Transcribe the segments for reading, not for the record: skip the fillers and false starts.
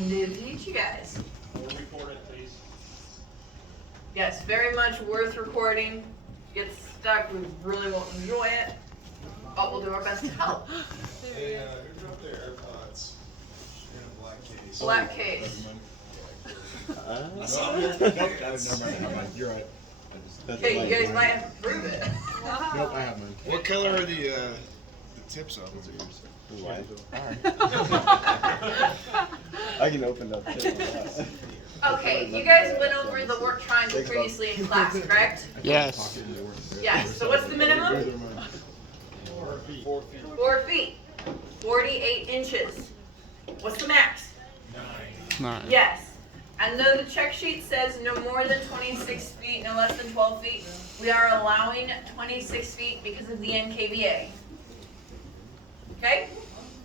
New to meet you guys. We'll record it, please. Yes, very much worth recording. Get stuck, we really won't enjoy it, but we'll do our best to help. Hey, who dropped their AirPods in a black case? Black case. Never mind. You're right. Okay, you guys might have to prove it. Nope, I have mine. What color are the tips of them? White. I can open up. Okay, you guys went over the work triangle previously in class, correct? Yes. Yes, so what's the minimum? 4 feet. 4 feet. 4 feet. 48 inches. What's the max? 9. Yes. And though the check sheet says no more than 26 feet, no less than 12 feet, we are allowing 26 feet because of the NKVA. Okay?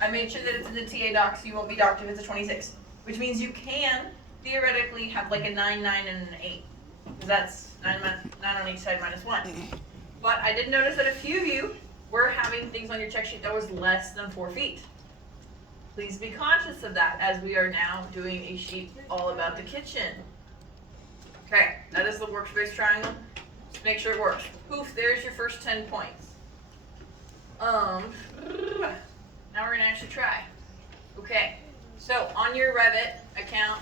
I made sure that it's in the TA doc so you won't be docked if it's a 26. Which means you can theoretically have like a 9, 9, and an 8. Because that's 9 on each side minus 1. But I did notice that a few of you were having things on your check sheet that was less than 4 feet. Please be conscious of that as we are now doing a sheet all about the kitchen. Okay, that is the workspace triangle. Just make sure it works. Poof, there's your first 10 points. Now we're gonna actually try. Okay, so on your Revit account,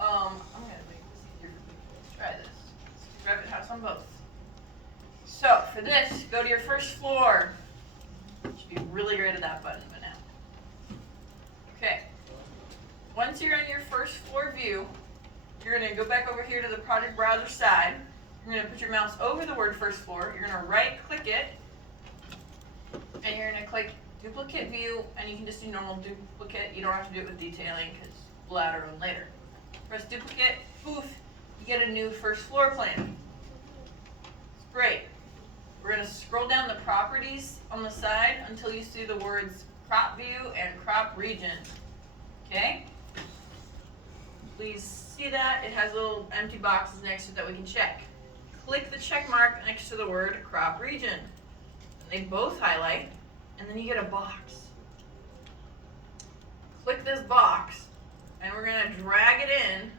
I'm gonna make this easier for people. Let's try this. Revit has on both. So for this, go to your first floor. You should be really great at that button by now. Okay. Once you're on your first floor view, you're gonna go back over here to the project browser side. You're gonna put your mouse over the word first floor. You're gonna right click it, and you're gonna click duplicate view, and you can just do normal duplicate. You don't have to do it with detailing because we'll add our own later. Press duplicate, poof, you get a new first floor plan. It's great. We're gonna scroll down the properties on the side until you see the words crop view and crop region. Okay? Please see that. It has little empty boxes next to it that we can check. Click the check mark next to the word crop region. And they both highlight, and then you get a box. Click this box, and we're gonna drag it in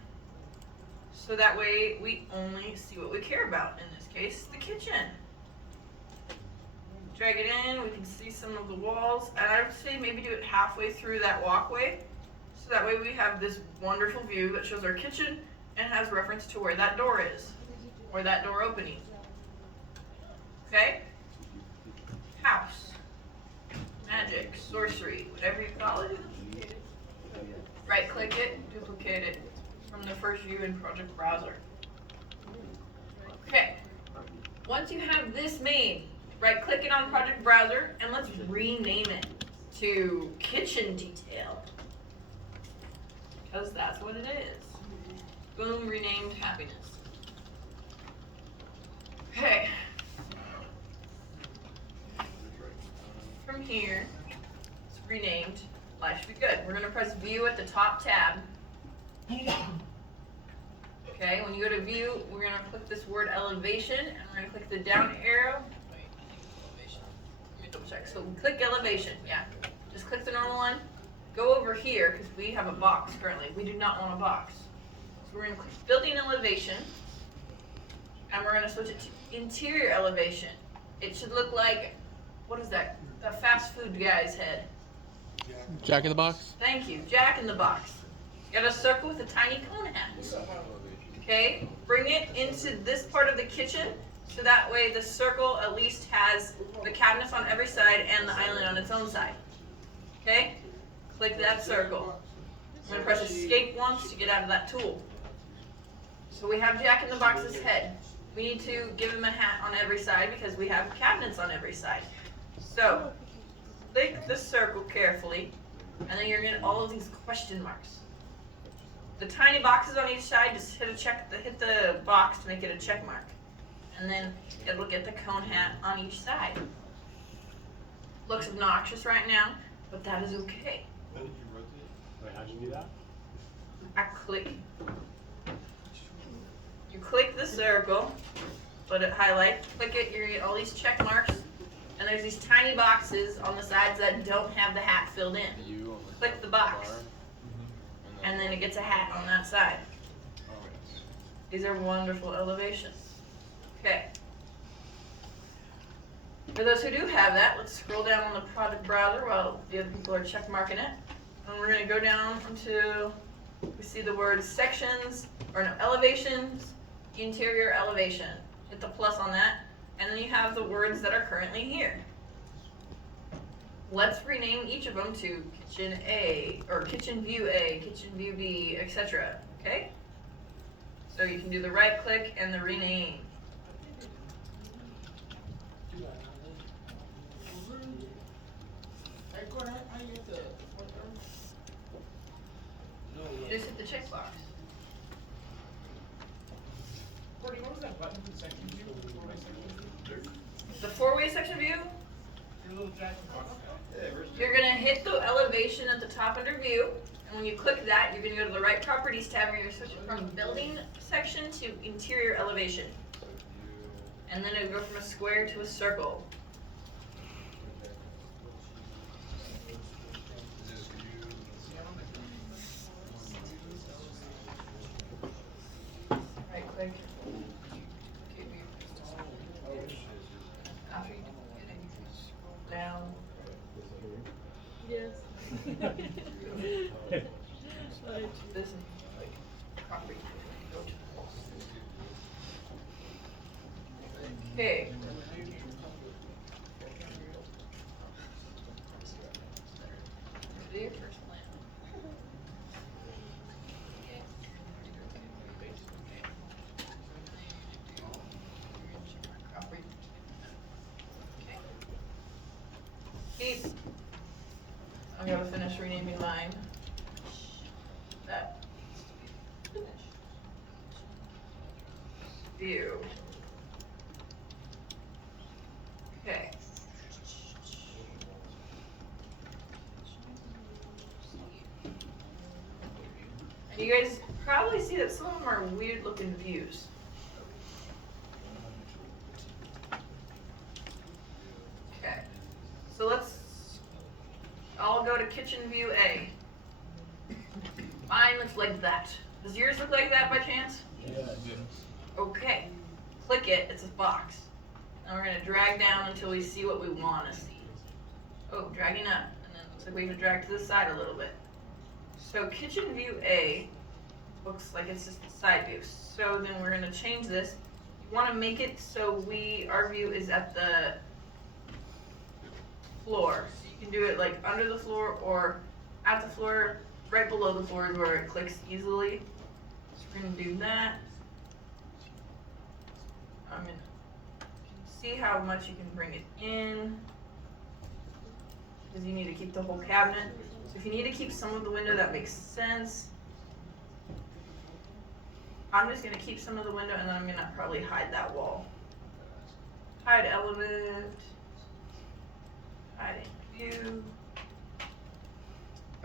so that way we only see what we care about. In this case, the kitchen. Drag it in, we can see some of the walls, and I would say maybe do it halfway through that walkway, so that way we have this wonderful view that shows our kitchen and has reference to where that door is, or that door opening. Okay? House, magic, sorcery, whatever you call it. Right click it, duplicate it from the first view in Project Browser. Okay. Once you have this made, right click it on Project Browser and let's rename it to Kitchen Detail. Because that's what it is. Boom, renamed happiness. Okay. From here, it's renamed. Life should be good. We're going to press View at the top tab. Okay, when you go to View, we're going to click this word Elevation, and we're going to click the down arrow. Let me double check. So click Elevation, yeah. Just click the normal one. Go over here, because we have a box currently. We do not want a box. So we're going to click Building Elevation, and we're going to switch it to Interior Elevation. It should look like, what is that? The fast food guy's head. Jack in the Box? Thank you, Jack in the Box. Got a circle with a tiny cone hat. Okay, bring it into this part of the kitchen, so that way the circle at least has the cabinets on every side and the island on its own side. Okay, click that circle. I'm going to press Escape once to get out of that tool. So we have Jack in the Box's head. We need to give him a hat on every side because we have cabinets on every side. So, click the circle carefully, and then you're going to get all of these question marks. The tiny boxes on each side, just hit the box to make it a check mark. And then it'll get the cone hat on each side. Looks obnoxious right now, but that is okay. How did you rotate? Wait, how'd you do that? You click the circle, let it highlight, click it, you're going to get all these check marks. And there's these tiny boxes on the sides that don't have the hat filled in. Click the box. and then it gets a hat on that side. These are wonderful elevations. Okay. For those who do have that, let's scroll down on the project browser while the other people are check marking it. And we're going to go down until we see the word sections, or no, elevations, interior elevation. Hit the plus on that, and then you have the words that are currently here. Let's rename each of them to kitchen A, or kitchen view A, kitchen view B, etc. Okay? So you can do the right click and the rename. Just hit the checkbox. Courtney, what was that button for the section view? Four-way section view? The four-way section view, Your little jack in the box. you're gonna hit the elevation at the top under view, and when you click that, you're gonna go to the right properties tab, and you're switching from building section to interior elevation. And then it'll go from a square to a circle. Right click. After you get it, you can scroll down. This is like property. Go to okay. Do your first plan. Keep. I'm gonna finish renaming mine. That. View. Okay. And you guys probably see that some of them are weird looking views. Okay. So let's all go to kitchen view A. Mine looks like that. Does yours look like that by chance? Okay. Click it, it's a box. Now we're gonna drag down until we see what we wanna see. Oh, dragging up. And then it looks like we have to drag to the side a little bit. So kitchen view A looks like it's just a side view. So then we're gonna change this. You wanna make it so our view is at the floor. So you can do it like under the floor or at the floor, right below the floor is where it clicks easily. So we're gonna do that. I'm gonna see how much you can bring it in, because you need to keep the whole cabinet. So if you need to keep some of the window, that makes sense. I'm just gonna keep some of the window, and then I'm gonna probably hide that wall. Hide element. Hide in view.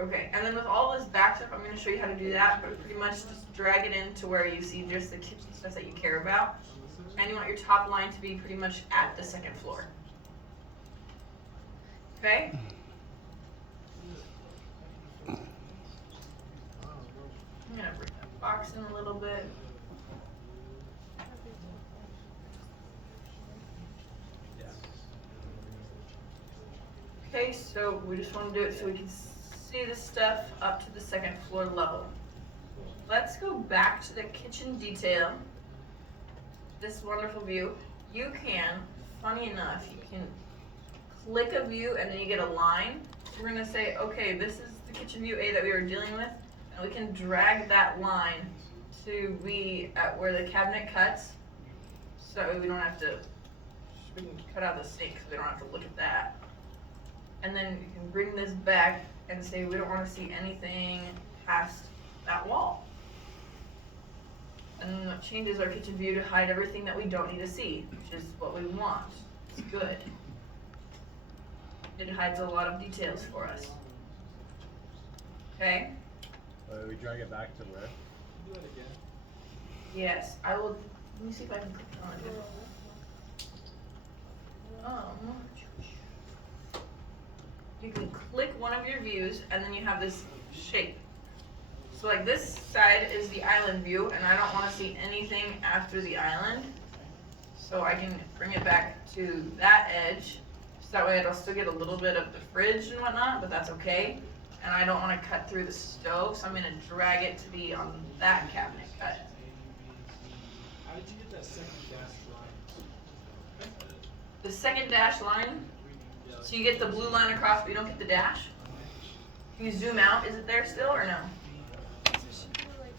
Okay, and then with all this back stuff, I'm gonna show you how to do that, but pretty much just drag it in to where you see just the kitchen stuff that you care about. And you want your top line to be pretty much at the second floor. Okay? I'm gonna bring that box in a little bit. Okay, so we just want to do it so we can see the stuff up to the second floor level. Let's go back to the kitchen detail. This wonderful view. You can, funny enough, you can click a view and then you get a line. So we're gonna say, okay, this is the kitchen view A that we were dealing with, and we can drag that line to be at where the cabinet cuts. So that way we don't have to, we can cut out the sink so we don't have to look at that. And then you can bring this back and say we don't want to see anything past that wall. And then that changes our kitchen view to hide everything that we don't need to see, which is what we want. It's good. It hides a lot of details for us. Okay? We drag it back to where? Do it again. Yes, I will. Let me see if I can click on it. You can click one of your views, and then you have this shape. So like this side is the island view, and I don't want to see anything after the island. So I can bring it back to that edge. So that way it'll still get a little bit of the fridge and whatnot, but that's okay. And I don't want to cut through the stove, so I'm going to drag it to be on that cabinet cut. How did you get that second gas line? The second dash line, so you get the blue line across, but you don't get the dash. If you zoom out, is it there still or no?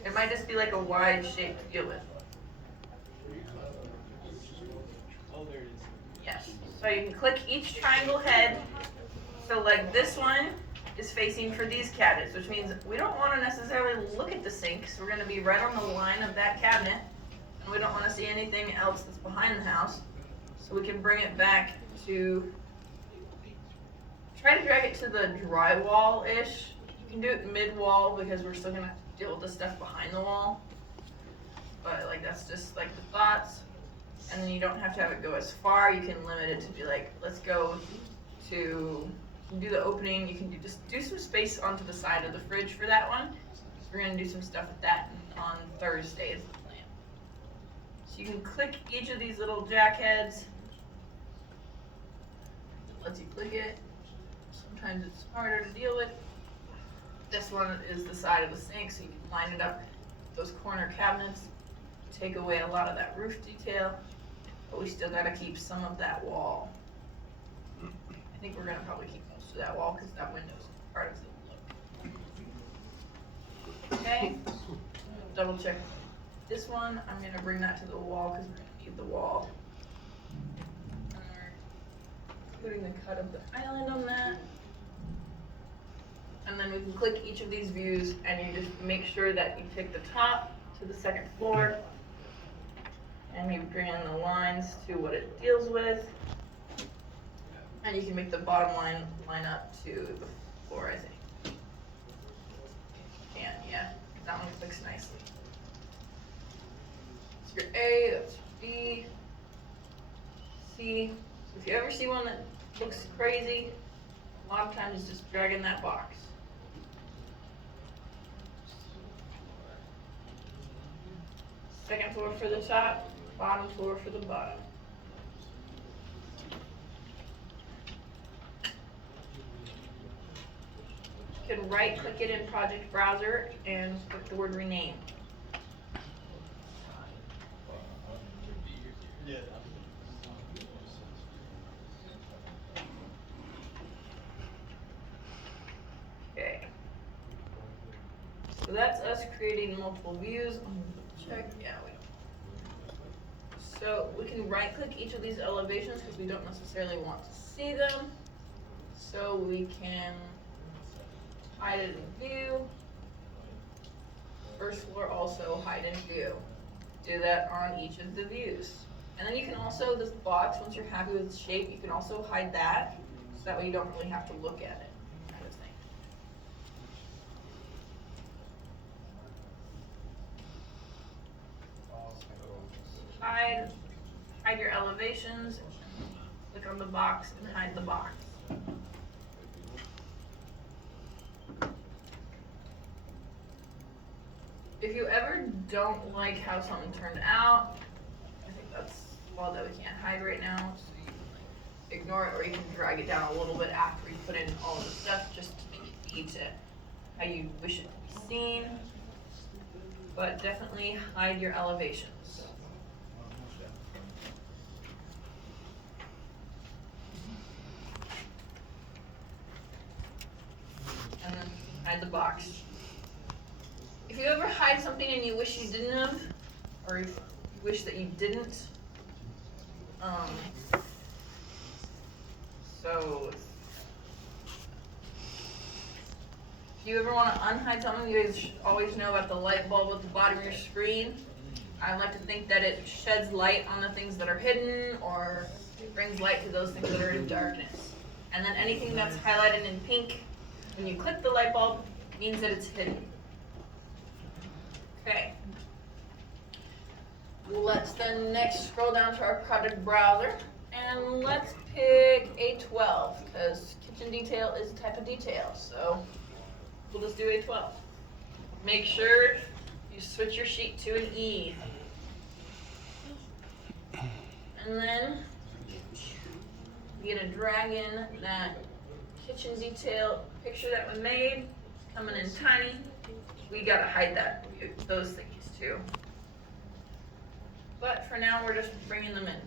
It might just be like a wide shape to deal with. Oh, there it is. Yes. So you can click each triangle head. So like this one is facing for these cabinets, which means we don't want to necessarily look at the sink, so we're going to be right on the line of that cabinet, and we don't want to see anything else that's behind the house. So we can bring it back to, try to drag it to the drywall-ish. You can do it mid-wall because we're still going to deal with the stuff behind the wall. But like that's just like the thoughts. And then you don't have to have it go as far. You can limit it to be like, let's go to, you can do the opening. You can just do some space onto the side of the fridge for that one. So we're going to do some stuff with that on Thursday is the plan. So you can click each of these little jack heads. It lets you click it. Sometimes it's harder to deal with. This one is the side of the sink, so you can line it up with those corner cabinets. Take away a lot of that roof detail, but we still gotta keep some of that wall. I think we're gonna probably keep most of that wall because that window's part of the look. Okay, double check this one. I'm gonna bring that to the wall because we're gonna need the wall. And we're including the cut of the island on that. And then we can click each of these views and you just make sure that you pick the top to the second floor. And you bring in the lines to what it deals with. And you can make the bottom line up to the floor, I think. And yeah, that one clicks nicely. That's your A, that's your B, C. So if you ever see one that looks crazy, a lot of times it's just dragging that box. Second floor for the top, bottom floor for the bottom. You can right click it in Project Browser and click the word rename. Okay. So that's us creating multiple views. Check, yeah, we don't. So we can right click each of these elevations because we don't necessarily want to see them. So we can hide it in view. First floor also hide in view. Do that on each of the views. And then you can also, this box, once you're happy with its shape, you can also hide that. So that way you don't really have to look at it, kind of thing. Hide your elevations, click on the box and hide the box. If you ever don't like how something turned out, I think that's a wall that we can't hide right now, so you can like, ignore it, or you can drag it down a little bit after you put in all the stuff just to make it be to how you wish it to be seen. But definitely hide your elevations. And then hide the box. If you ever hide something and you wish you didn't have, or if you wish that you didn't, so if you ever want to unhide something, you guys should always know about the light bulb at the bottom of your screen. I like to think that it sheds light on the things that are hidden, or brings light to those things that are in darkness. And then anything that's highlighted in pink, when you click the light bulb, means that it's hidden. Okay. Let's then next scroll down to our project browser, and let's pick A12, because kitchen detail is a type of detail, so we'll just do A12. make sure you switch your sheet to an E. And then you're gonna drag in that kitchen detail picture that we made, coming in tiny. We gotta hide those thingies too. But for now, we're just bringing them in.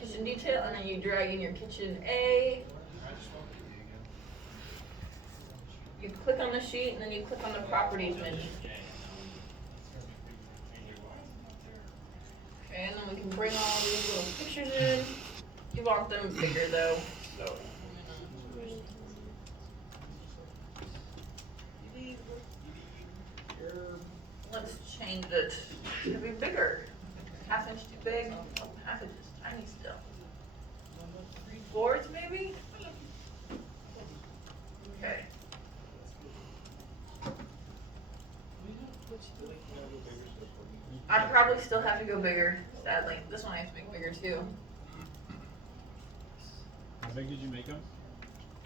Kitchen detail, and then you drag in your kitchen A. You click on the sheet, and then you click on the properties menu. Okay, and then we can bring all these little pictures in. You want them bigger though, so. Let's change it to be bigger. Half inch too big, half inch is tiny still. 3/4 maybe? Okay. I'd probably still have to go bigger, sadly. This one I have to make bigger too. How big did you make them?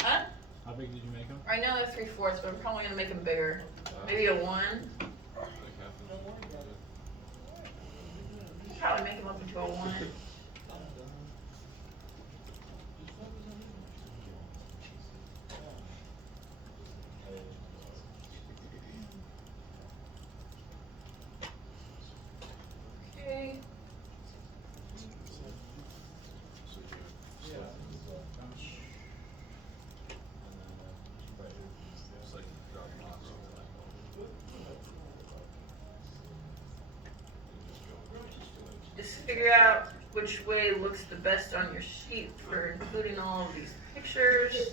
Huh? How big did you make them? Right now they're 3/4, but I'm probably gonna make them bigger. Maybe a 1. Probably make them up into a 1. Okay. Just figure out which way looks the best on your sheet for including all of these pictures.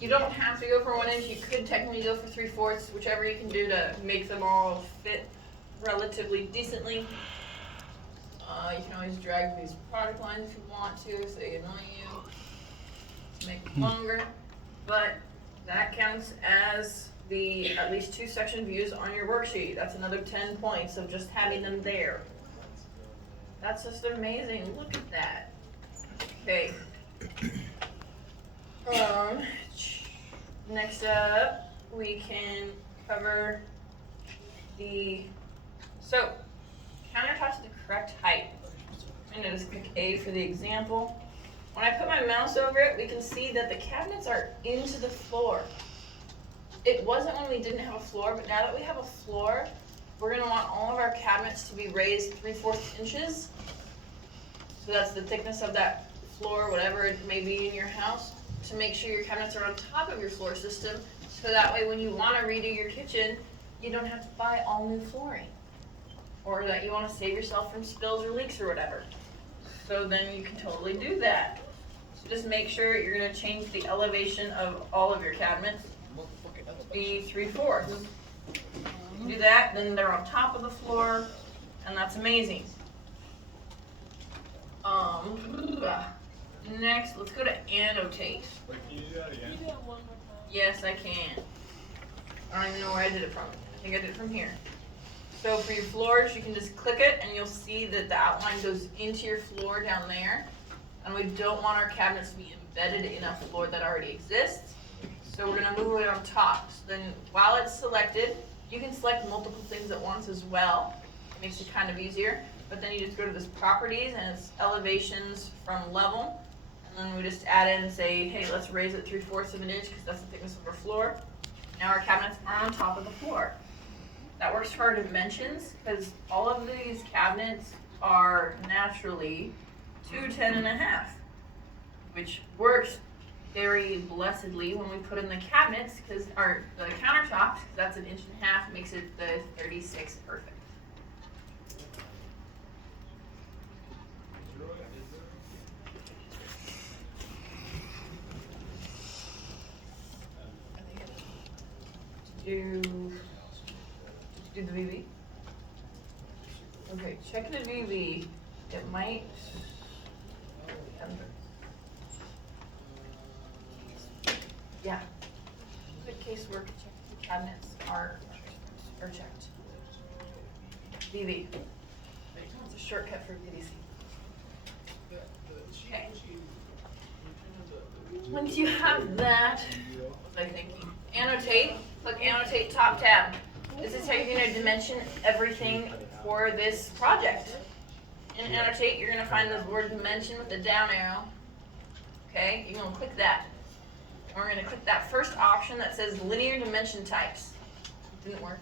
You don't have to go for 1 inch. You could technically go for 3/4, whichever you can do to make them all fit relatively decently. You can always drag these product lines if you want to, if they annoy you. Make them longer, but that counts as the at least 2 section views on your worksheet. That's another 10 points of just having them there. That's just amazing. Look at that. Okay. Next up, we can cover so countertops the correct height. I'm gonna just pick A for the example. When I put my mouse over it, we can see that the cabinets are into the floor. It wasn't when we didn't have a floor, but now that we have a floor, we're gonna want all of our cabinets to be raised 3/4 inches. So that's the thickness of that floor, whatever it may be in your house, to make sure your cabinets are on top of your floor system. So that way when you wanna redo your kitchen, you don't have to buy all new flooring. Or that you wanna save yourself from spills or leaks or whatever. So then you can totally do that. So just make sure you're gonna change the elevation of all of your cabinets to be 3/4. You do that, then they're on top of the floor, and that's amazing. Next, let's go to annotate. Wait, can you do that again? Yes, I can. I don't even know where I did it from. I think I did it from here. So for your floors, you can just click it and you'll see that the outline goes into your floor down there. And we don't want our cabinets to be embedded in a floor that already exists. So we're gonna move it on top. So then while it's selected, you can select multiple things at once as well. It makes it kind of easier. But then you just go to this properties and it's elevations from level. And then we just add in and say, hey, let's raise it 3/4 of an inch because that's the thickness of our floor. Now our cabinets are on top of the floor. That works for our dimensions because all of these cabinets are naturally 210.5, which works very blessedly when we put in the cabinets because the countertops, that's 1.5 inches, makes it the 36 perfect. Do the VB? Okay, check the VV. It might. Yeah. The casework cabinets are checked. VV. It's a shortcut for VDC. Okay. Once you have that, what was I thinking? Annotate. Click annotate top tab. This is how you're going to dimension everything for this project. In annotate, you're going to find this word dimension with the down arrow. Okay, you're going to click that. And we're going to click that first option that says linear dimension types. It didn't work.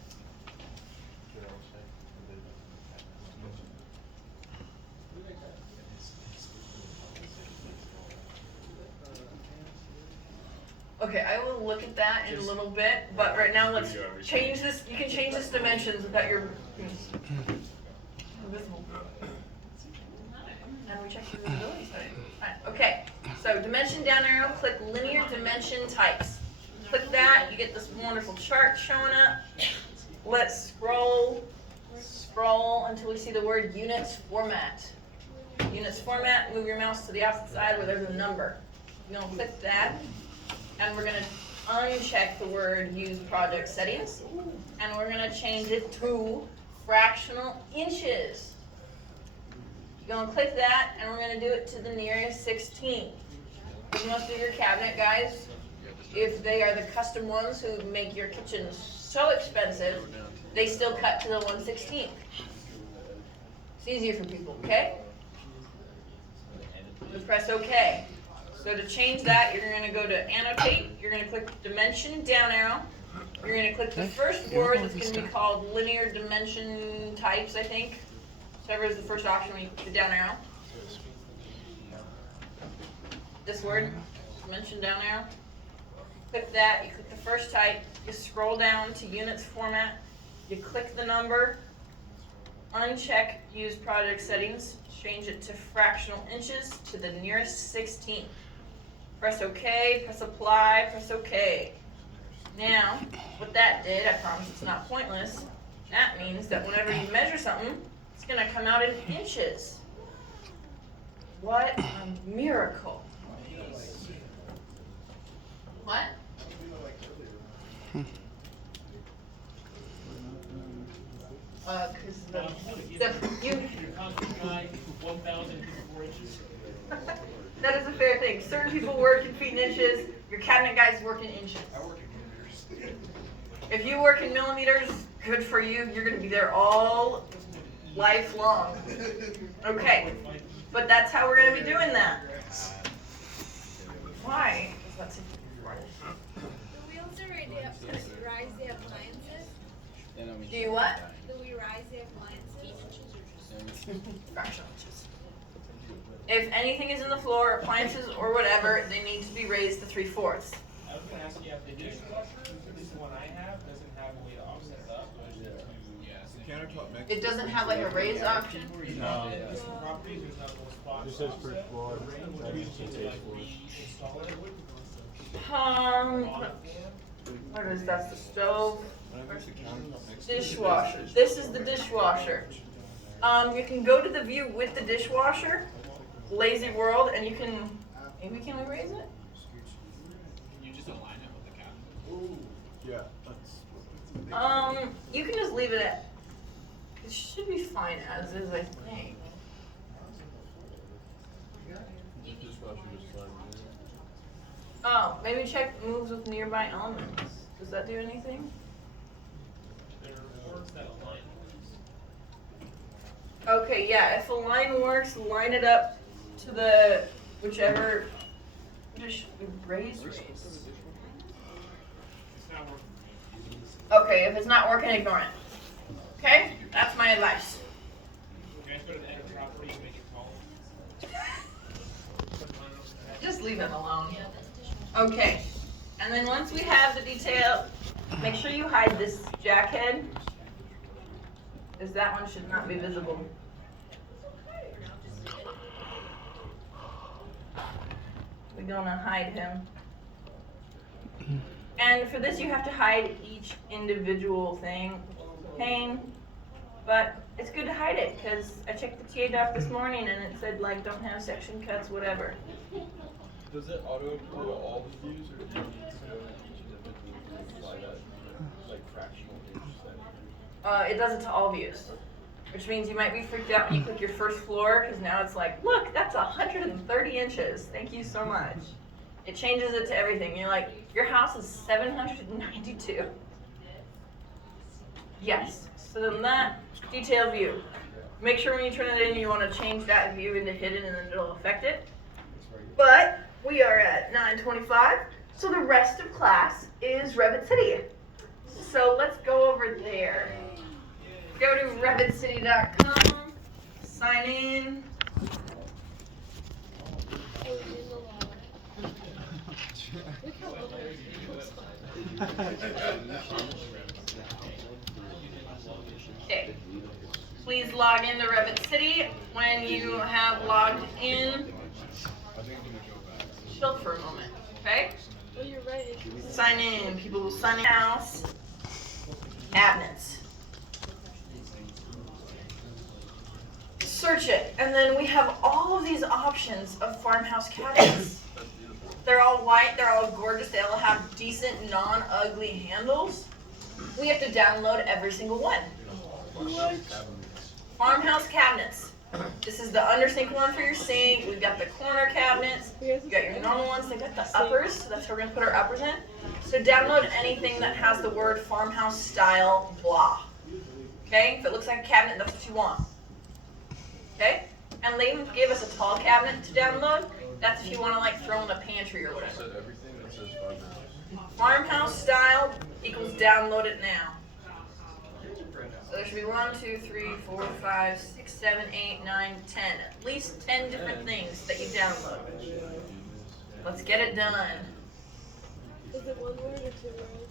Okay, I will look at that in a little bit, but right now let's change this. You can change this dimensions without your invisible. And we check your visibility setting. Alright, okay, so dimension down arrow, click linear dimension types. Click that, you get this wonderful chart showing up. Let's scroll until we see the word units format. Units format, move your mouse to the opposite side where there's a number. You're gonna click that. And we're going to uncheck the word use project settings. And we're going to change it to fractional inches. You're going to click that, and we're going to do it to the nearest 16. Most of your cabinet guys, if they are the custom ones who make your kitchen so expensive, they still cut to the 1/16. It's easier for people, okay? Just press OK. So to change that, you're going to go to annotate, you're going to click dimension down arrow, you're going to click the first word that's going to be called linear dimension types, I think. Whichever is the first option when you click the down arrow. This word, dimension down arrow. Click that, you click the first type, you scroll down to units format, you click the number, uncheck use project settings, change it to fractional inches to the nearest 16. Press OK, press apply, press OK. Now, what that did, I promise it's not pointless, that means that whenever you measure something, it's going to come out in inches. What a miracle. What? Because Your constant guy, 1,004 inches. that is a fair thing. Certain people work in feet and inches. Your cabinet guys work in inches. I work in meters. If you work in millimeters, good for you. You're going to be there all lifelong. Okay, but that's how we're going to be doing that. Why? That's Do we also rise the appliances? Do you what? Do we rise the appliances? Fractional inches. If anything is in the floor, appliances or whatever, they need to be raised to 3/4. I was gonna ask you if the dishwasher, at least the one I have, doesn't have a way to offset it up, or is it The countertop next It doesn't have like a raise option. No. some properties, there's not a spot. It says first floor. Would you use it to like reinstall it? What is that? The stove? When I put the countertop next to it, Dishwasher. This is the dishwasher. You can go to the view with the dishwasher, Lazy World, and you can, maybe can we raise it? Can you just align it with the cabinet? Yeah, that's. You can just leave it at, it should be fine as is, I think. Oh, maybe check moves with nearby elements. Does that do anything? There are boards that align. Okay, yeah, if a line works, line it up to the, whichever, just raise. It's not working. Okay, if it's not working, ignore it. Okay, that's my advice. Can I just go to the edit property and make it taller? Just leave it alone. Okay, and then once we have the detail, make sure you hide this jackhead, because that one should not be visible. We're gonna hide him. And for this, you have to hide each individual thing. Pain, but It's good to hide it because I checked the TA doc this morning and it said like don't have section cuts, whatever. Does it auto include all the views, or do you need to go to each individual to apply that, like, fractional inch setting? It does it to all views, which means you might be freaked out when you click your first floor because now it's like, look, that's 130 inches. Thank you so much. It changes it to everything. You're like, your house is 792. Yes. So then that detail view. Make sure when you turn it in, you want to change that view into hidden, and then it'll affect it. But we are at 9:25, so the rest of class is Revit City. So let's go over there. Go to revitcity.com, sign in. Okay. Please log into Revit City. When you have logged in, chill for a moment, okay? Oh, you're right. Sign in. People will sign in. House. Cabinets. Search it, and then we have all of these options of farmhouse cabinets. They're all white, they're all gorgeous, they all have decent, non-ugly handles. We have to download every single one. Farmhouse cabinets. This is the under sink one for your sink. We've got the corner cabinets. You got your normal ones. They've got the uppers, so that's where we're gonna put our uppers in. So download anything that has the word farmhouse style blah. Okay? If it looks like a cabinet, that's what you want. Okay? And they even gave us a tall cabinet to download. That's if you want to like throw in a pantry or whatever. So everything that says farmhouse. Farmhouse style equals download it now. So there should be 1, 2, 3, 4, 5, 6, 7, 8, 9, 10. At least 10 different things that you download. Let's get it done. Is it one word or two words?